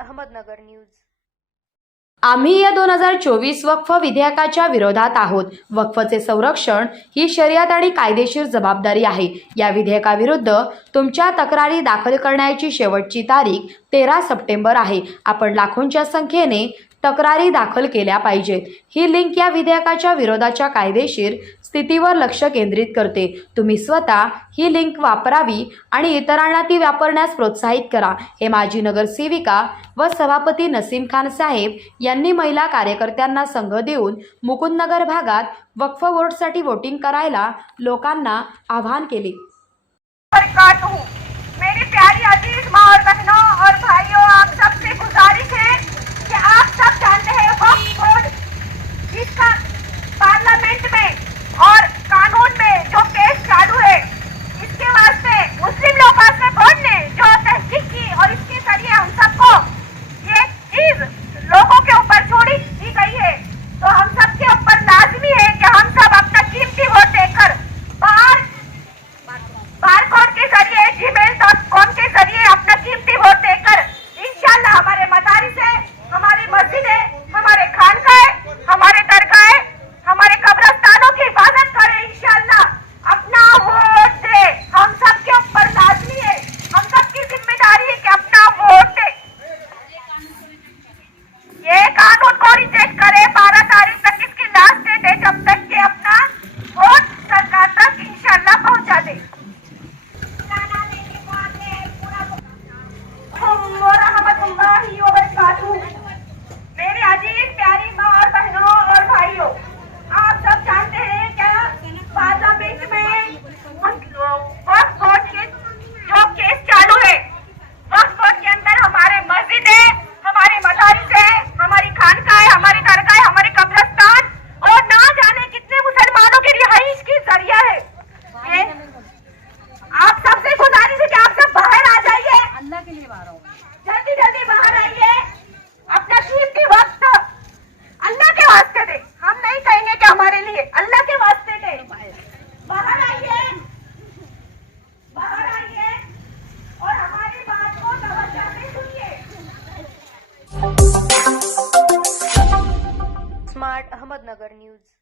अहमदनगर न्यूज। आम्ही या 2024 वक्फ विधेयकाच्या विरोधात आहोत। वक्फचे संरक्षण ही शरीयत आणि कायदेशीर जबाबदारी आहे। या विधेयकाविरुद्ध तुमच्या तक्रारी दाखल करण्याची शेवटची तारीख 13 सप्टेंबर आहे। आपण लाखोंच्या संख्येने तक्रारी दाखल केल्या पाहिजेत। ही लिंक या विधेयकाच्या विरोधाच्या कायदेशीर स्थितीवर लक्ष केंद्रित करते। तुम्ही स्वतः ही लिंक वापरावी आणि इतरांना ती वापरण्यास प्रोत्साहित करा, हे माजी नगरसेविका व सभापती नसीम खान साहेब यांनी महिला कार्यकर्त्यांना संघ देऊन मुकुंदनगर भागात वक्फ बोर्डसाठी वोटिंग करायला लोकांना आवाहन केले। मेरी प्यारी अजीज माँ और बहनों और भाइयों, आप सबसे गुजारिश है कि आप सब जानते हैं वक्फ बोर्ड इसका पार्लियामेंट में और कानून में जो केस चालू है, इसके वास्ते मुस्लिम लोकास बोर्ड ने जो तहकीक की और इसके जरिए हम सबको ये चीज लोगों के ऊपर छोड़ी दी गई है। तो हम सबके ऊपर लाजमी है कि हम सब अपना कीमती वोट देकर बारकोड के जरिए gmail.com के जरिए अपना कीमती वोट देकर इंशाल्लाह हमारे मदारिस है, हमारी मस्जिद है, हमारे खानकाह है, हमारे दरगाह है, हमारे कब्रिस्तानों की हिफाजत करें। इंशाल्लाह अपना वोट दे, हम सबके ऊपर लाजमी है, हम सबकी जिम्मेदारी है कि अपना वोट दे। ये कानून को रिजेक्ट करे। 12 तारीख तक इसकी लास्ट डेट है, जब तक के अपना वोट सरकार तक इंशाल्लाह पहुंचा दे। मेरी अजीज प्यारी माँ और बहनों और भाइयों, आप सब जानते हैं क्या पार्लियामेंट में वक्फ बोर्ड के जो केस चालू है, वक्फ बोर्ड के अंदर हमारे मस्जिद है, हमारे मदारिस है, हमारी खानकाह है, हमारी दरगाह है, हमारे कब्रिस्तान और ना जाने कितने मुसलमानों की रिहाइश की जरिया है। ये आप सबसे गुजारिश है कि आप सब बाहर आ जाइए, अल्लाह के लिए बाहर आओ, जल्दी जल्दी बाहर आइए, अपना कीमती वक्त अल्लाह के वास्ते दे। हम नहीं कहेंगे कि हमारे लिए, अल्लाह के वास्ते दे। बाहर आइए, बाहर आइए और हमारी बात को तवज्जो से सुनिए। स्मार्ट अहमदनगर न्यूज।